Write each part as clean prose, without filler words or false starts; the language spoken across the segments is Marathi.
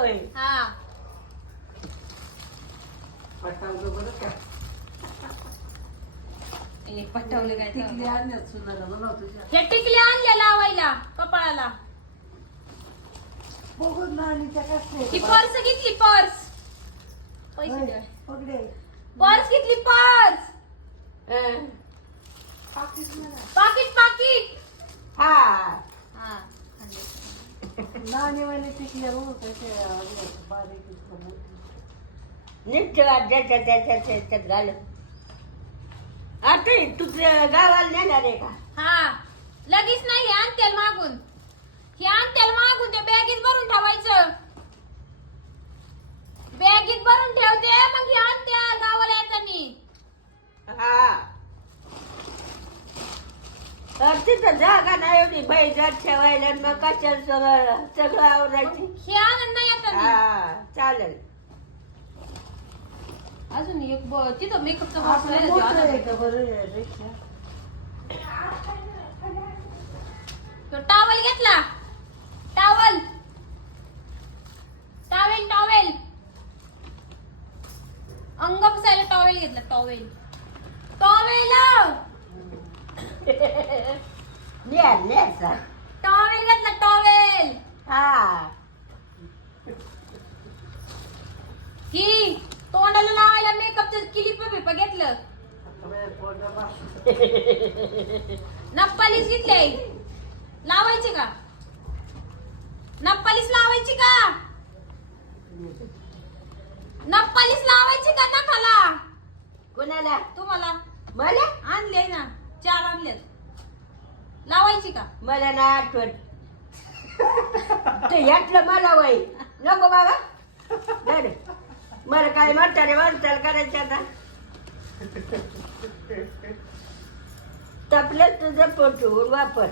होय हा पटावलं बरं का पटवलं काय टिकली आणण्यात सुनाला म्हणा तुझ्या हे टिकल्या आणल्या लावायला कपाळाला बघून नाणीच्या कसले ही पर्स घेतली पर्स पैसे द्या पगडे पर्स घेतली पर्स पाकिट पाकिट हा हा नाणीवाले टिकल्या बघू कसे बारीक नीट ज्याच्या त्याच्यात घाल आता तुझ्या गावाला नेणार आहे का हा लगेच नाही हे आणतेल मागून हे आणतेल मागून ते बॅगीत भरून ठेवायचं बॅगीत भरून ठेवते मग हे आणते गावाला येतानी हा तर तिथं जागा नाही एवढी बाई जात ठेवायला आणि मग कशाला सगळं आवरायची हे आणून नाही येतानी हा चालेल अजून एक तिथं मेकअपचा आपलं मोठं आहे का बरं रिक्षा टॉवेल घेतला टॉवेल टॉवेल टॉवेल अंग पुसायला टॉवेल घेतला टॉवेल टॉवेल न्यायचा टॉवेल घेतला टॉवेल हा ही तोंडाला लावायला मेकअपचं क्लिप बिप घेतलं नप्पालीस घेतले लावायची का नप्पालीस लावायची का नप्पालीस लावायची का नखाला कुणाला तुम्हाला मला आणले ना 4 आणलेत लावायची का मला ना आठवत ते यातलं मला वय नको बाबा नाही मला काय म्हणता वाटचाल करायचं आता तपलं तुझं फोटो वापर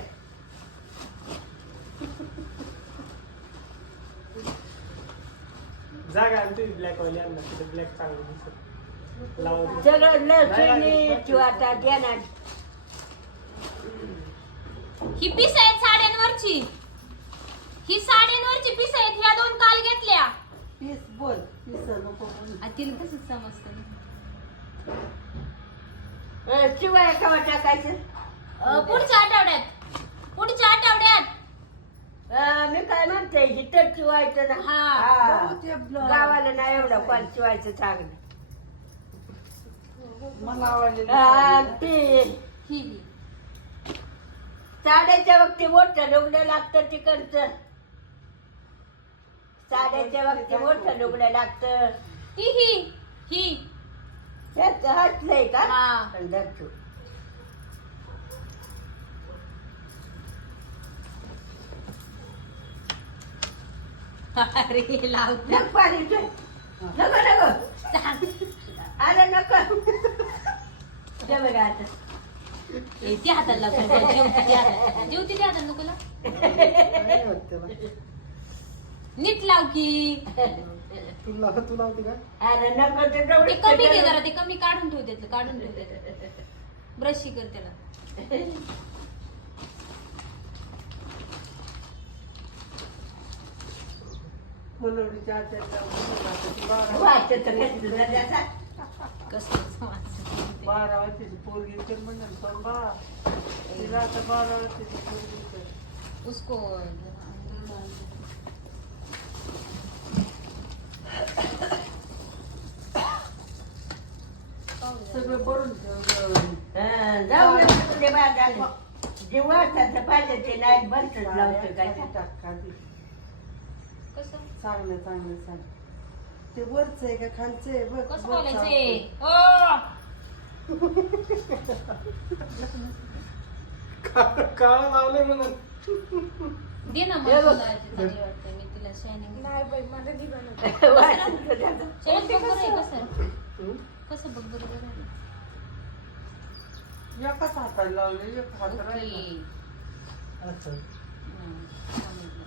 जागा आणि तुम्ही ब्लॅक वाली आणला तिथे ब्लॅक चांगलं दिसत लावून सगळं लसूण आता देणार ही पीस आहेत साड्यांवरची ही साड्यांवरची पीस आहेत ह्या 2 काल घेतल्या पीस बोल पीस नको बोलू. तिला तसंच समजतं शिवाय कवा टाकायचं पुढच्या आठवड्यात मी काय म्हणते हिटर शिवायचं ना हा. बघू ते गावाला नाही एवढं पण शिवायचं चांगलं मला आवडलेलं ते ही साड्याच्या वक्ती मोठं लुगडं लागतं तिकडचं साड्याच्या वक्ती मोठं लुगडं लागतं ही त्याच हटलंय का हा. धरतो अरे लावत नक पाणी नको आलं नको ते बघा आता ती हाताला जेवती त्या हातात नको लाव. नाही होत त्याला. नीट लाव की तुला होती का अरे नको ते ते कमी घे जरा ते कमी काढून ठेवते ब्रश कर त्याला फुलवडीच्या आत्याला वाटत घेतलं ना त्याचा कसं 12 वर्षाची पोरगी कर म्हणून पण बा तिला आता 12 वर्षाची पोरगी कर. उसको सगळं भरून ठेवलं. जाऊ दे बाजार जे वाटायचं पाहिजे ते नाही बंद लावतं काय खाली टाक खाली. कसं चांगलं चांगलं सांग ते वरच आहे का खालचं आहे बघ कसं वरचं बोलायचे काळ लावलंय म्हणून दे ना मला चांगली वाटते मी तिला शायनिंग वाटतं त्याचं. कसं बघ बरोबर आहे एकाच हाताला लावले एक हात राहिला. ओके. असं समजलं